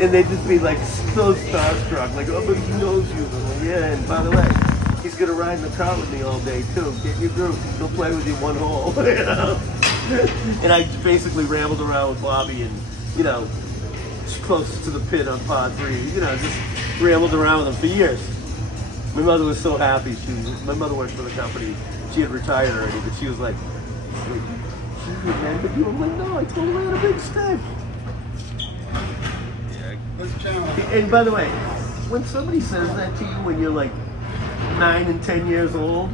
And they'd just be like so starstruck, like, oh, but he knows you. I'm like, yeah, and by the way, he's gonna ride in the car with me all day too. Get your group, he'll play with you one hole, you know? And I basically rambled around with Bobby and, you know, closest to the pit on pod 3, you know, just rambled around with him for years. My mother was so happy. My mother worked for the company. She had retired already, but she was like, she remembered you? I'm like, no, I told her I had a big stick. And by the way, when somebody says that to you when you're like 9 and 10 years old,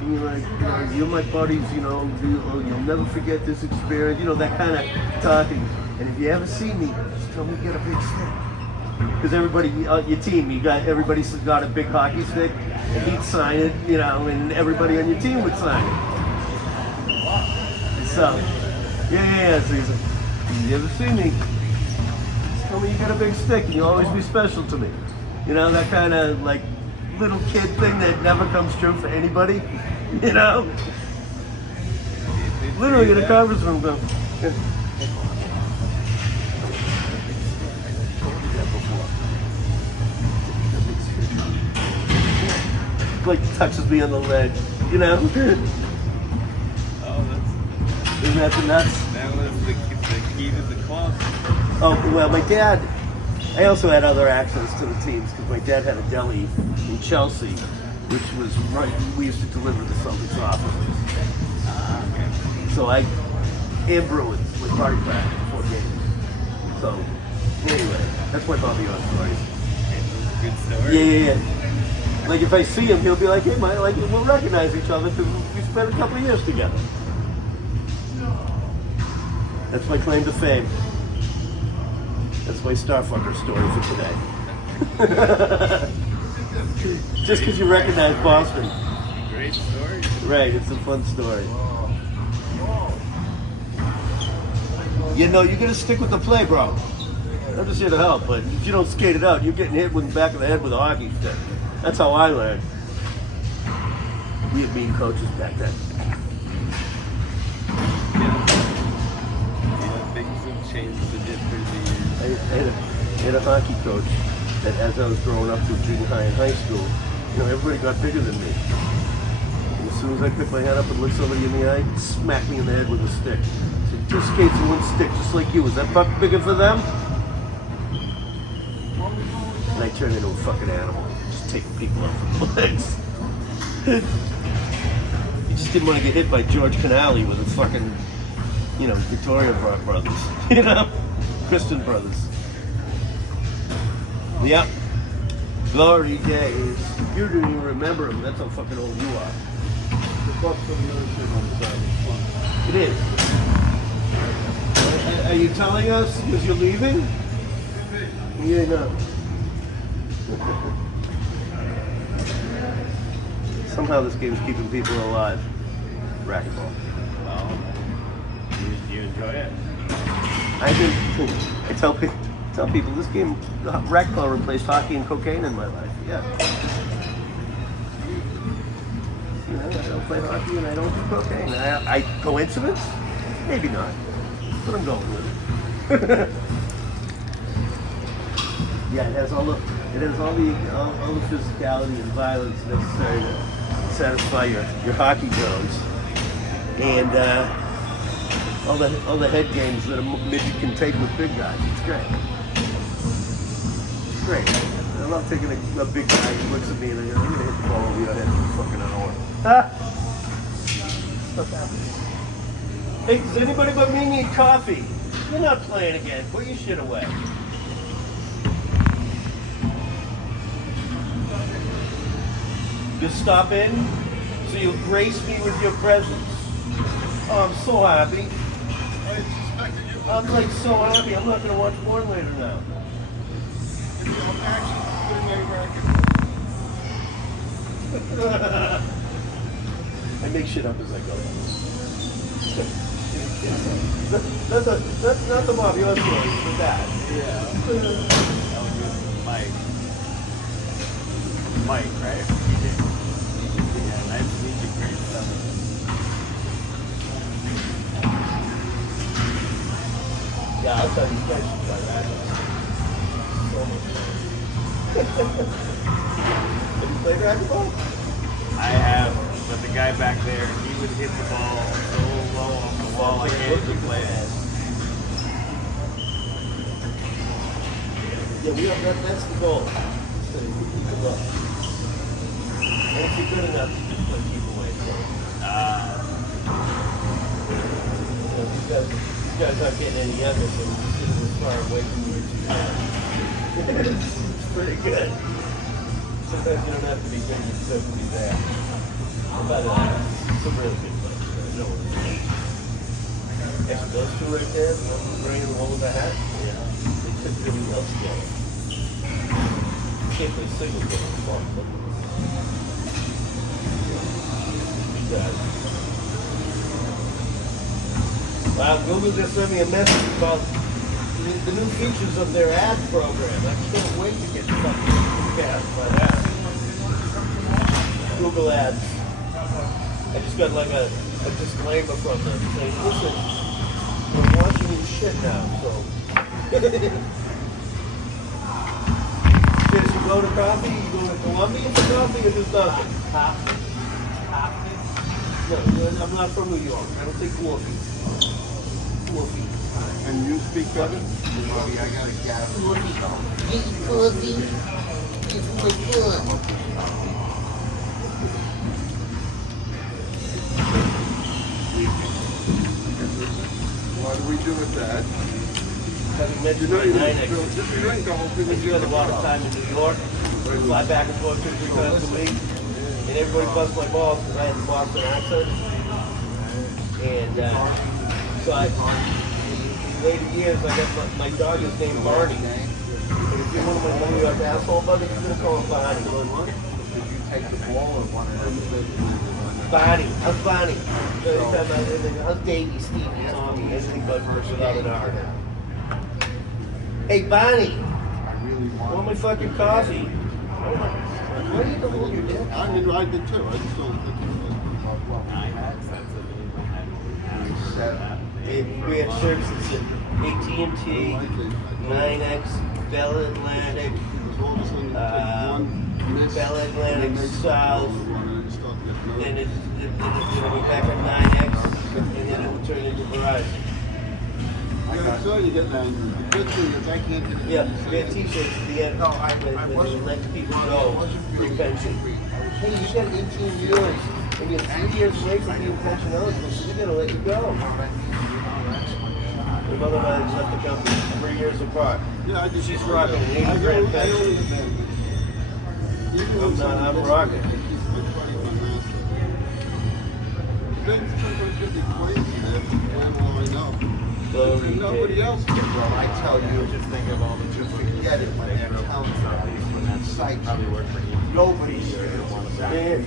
and you're like, you know, you're my buddies, you know, you'll never forget this experience, you know, that kind of talking. And if you ever see me, just tell me to get a big stick. Because everybody, your team, everybody's got a big hockey stick, and he'd sign it, you know, and everybody on your team would sign it. So, yeah. So he's like, you ever see me? Just tell me you got a big stick, and you'll always be special to me. You know, that kind of like little kid thing that never comes true for anybody. You know, literally in a conference room, though. Like touches me on the ledge, you know? Oh, isn't that the nuts? That was the key to the club. Oh, well, my dad, I also had other access to the teams because my dad had a deli in Chelsea, which was right, we used to deliver the Celtics offices. So and Bruins with party practice before games. So, anyway, that's my Bobby Orr stories. Good story. Yeah. Like if I see him, he'll be like, hey, man, like we'll recognize each other because we spent a couple of years together. That's my claim to fame. That's my Starfucker story for today. Just because you recognize Boston. Great story. Right, it's a fun story. You know, you gotta stick with the play, bro. I'm just here to help, but if you don't skate it out, you're getting hit with the back of the head with a hockey stick. That's how I learned. We had mean coaches back then. Yeah, things have changed a bit through the years. I had a hockey coach that as I was growing up through junior high and high school, you know, everybody got bigger than me. And as soon as I picked my head up and looked somebody in the eye, smacked me in the head with a stick. Said, 2 skates and 1 stick, just like you. Is that puck bigger for them? And I turned into a fucking animal. Taking people off the legs. You just didn't want to get hit by George Canali with the fucking, you know, Victoria brothers. You know? Christian brothers. Yep. Glory days. You didn't even remember them. That's how fucking old you are. It is. Are you telling us because you're leaving? Yeah, no. Somehow this game is keeping people alive. Racquetball. Well, you enjoy it? I tell people this game, racquetball replaced hockey and cocaine in my life. Yeah. You know, I don't play hockey and I don't do cocaine. I coincidence? Maybe not. But I'm going with it. Yeah, it has all the physicality and violence necessary to satisfy your hockey goals, and all the head games that a midget can take with big guys. It's great. It's great. I love taking a big guy who looks at me and I'm gonna hit the ball over your head for fucking an hour. Stuff happens. Hey, does anybody but me need coffee? You're not playing again. Put your shit away. Just stop in so you'll grace me with your presence. Oh, I'm so happy. I'm like so happy. I'm not gonna watch porn later now. I make shit up as I go. That's not the Bobby Orr story, it's that. Yeah. That was with Mike. Mike, right? Yeah, nice to meet you. Great stuff. Yeah, I'll tell you guys should try that. so much fun. Have you played racquetball? I have, but the guy back there, he would hit the ball so low off the wall, I can't even play it. Yeah, that's the goal. So you keep it up. And if you're good enough, you just play keep away. So, these guys aren't getting any younger, so we're just sitting as far away from you as you can. It's pretty good. Sometimes you don't have to be good, you just have to be there. But it's a really good place. No one. Actually, those two right there, the one with the green and the one with the hat, yeah, they took everything else together. You can't play singles with them. Fun, but you got it. Wow, Google just sent me a message about the new features of their ad program. I can't wait to get fucking cast by that. Google Ads. I just got like a disclaimer from them saying, listen, we're watching your shit now, so. Did you go to coffee? You go to Columbia for coffee or just nothing? No, I'm not from New York. I don't take coffee. And you speak Southern? Mommy, I gotta gather. Coffee. It's my good. What do we do with that? Having mentioned You know you my just 9X just drink the whole thing. I spend a lot of time in New York. Fly back and forth 2 or 3 times a week. And everybody busts my balls because I have the Boston accent. And so in later years, I got my dog is named Barney. And if you're one of my New York asshole buddies, you're going to call him Barney. Did you take the ball or one of them? Barney. How's Barney? Every time how's Davey, Stevie, Tommy, anything but without an R. Hey, Barney. Want my fucking coffee? Why do you don't hold your dick? I did too. I just don't think We had services at AT&T, 9X, Bell Atlantic, Bell Atlantic South, then it went back at 9X, and then it would turn into Verizon. Yeah, so you get angry. The good thing is I can't get it. Yeah, we had t-shirts at the end when they let people go pre-pension. Hey, you got 18 years, and you're 3 years away from being pension eligible, so we're gonna let you go. My mother and I left the company 3 years apart. Yeah, I just She's rocking an 80 grand pension. I'm rocking. Things sometimes get crazy, man. When will I know? Slowly, Nobody else can. Well, I tell you, just think of all the just forget it when they're telling somebody when that site Probably work for you. nobody's gonna want to Yeah.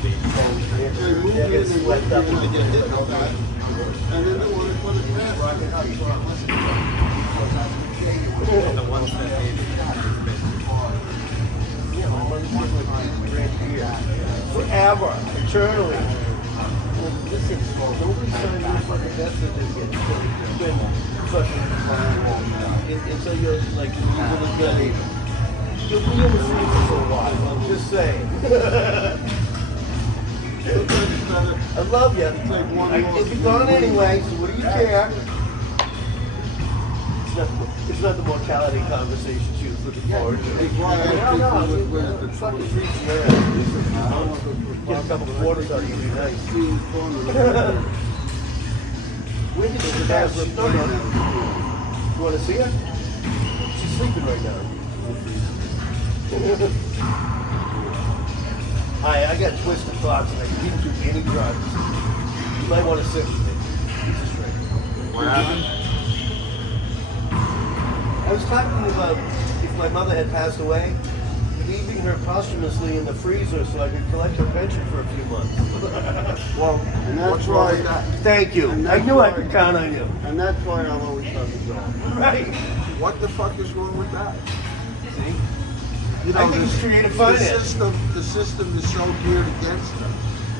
They move in and wait for you to get hit with that. And then they want to put it past. The ones that maybe Yeah, my mother's been with me for years. Forever, eternally. Well, listen, nobody signed your fucking death certificate until you've been fucking until you're like really good. You'll be in the freezer for a while, I'm just saying. I love you. If you're gone anyway, so what do you care? It's not the mortality conversation she was looking forward to. No, fucking freaks you out. Get a couple of quarters out of you, be nice. When did she pass? No. You want to see her? She's sleeping right now. I got twisted thoughts and I didn't do any drugs. You might want to sit with me. Piece of string. What happened? I was talking about if my mother had passed away, leaving her posthumously in the freezer so I could collect her pension for a few months. Well, and that's What's wrong why. with that? Thank you. And I that's knew I why- could count on you. And that's why I'll always have a job. Right. What the fuck is wrong with that? See? You I think it's creative finance. The system is so geared against them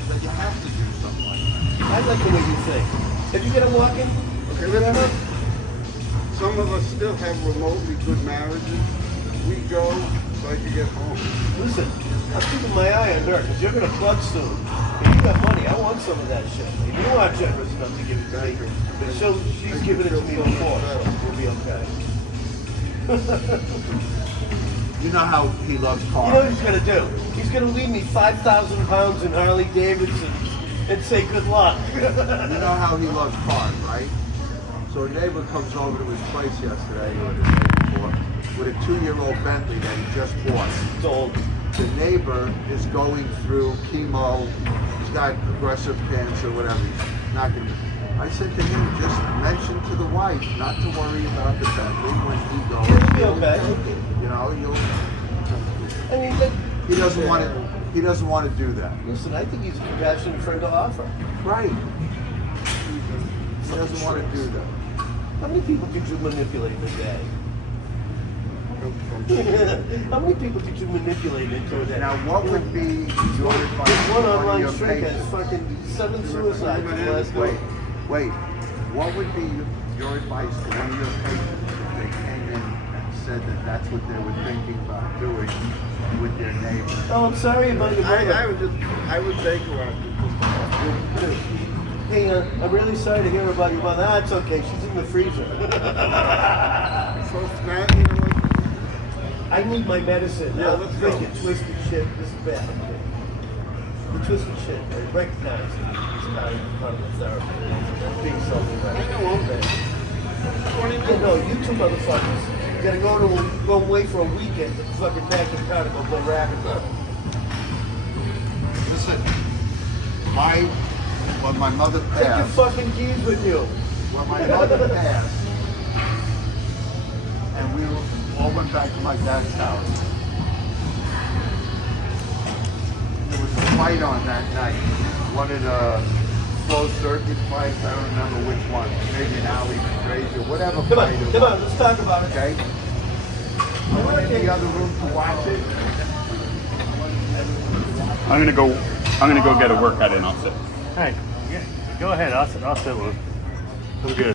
that you have to do something like that. I like the way you think. Did you get him walking? Okay, remember? Some of us still have remotely good marriages. We go so I can get home. Listen, I'm keeping my eye on her because you're gonna plug soon. If you got money, I want some of that shit. And you are generous enough to give it to me. But she's giving it to me before, so we'll be okay. You know how he loves You know cars. what he's gonna do? He's gonna leave me 5,000 pounds in Harley Davidson and say good luck. You know how he loves cars, right? So a neighbor comes over to his place yesterday, or the day before, with a 2-year-old Bentley that he just bought. It's old. The neighbor is going through chemo. He's got aggressive cancer, whatever. He's not going to. I said to him, just mention to the wife not to worry about the Bentley when he goes. He'll be He'll okay. take it. You know, I mean, but, he doesn't want to. He doesn't want to do that. listen, I think he's a compassionate friend to offer. Right. He doesn't want to do that. How many people could you manipulate in a day? How many people could you manipulate into a day? Now, what would be your advice This to one one of online your shrink has patients? fucking 7 suicides in the last Wait, week. wait. What would be your advice to one of your patients if they came in and said that that's what they were thinking about doing with their neighbor? Oh, I'm sorry about your mother. I would take her out. Hey, I'm really sorry to hear about your mother. Ah, it's okay. She's in the freezer. So now, you know what? I need my medicine. Yeah, let's go. Twisted shit. This is bad. The twisted shit. I recognize it. It's kind of the therapy. Being self-aware. I know I'm bad. Yeah, no, you two motherfuckers gotta go away for a weekend to fucking back the car to go play racquetball. Listen, when my mother Take your passed, fucking keys with you. when my mother passed, and we all went back to my dad's house, there was a fight on that night. One of the closed circuit fights, I don't remember which one. Maybe an alley crazy or whatever Come fight on, it come was. on, let's talk about it. Okay? I went in the other room to watch it. I'm gonna go get a workout in. I'll sit. Hey, go ahead. I'll sit with. I'm good.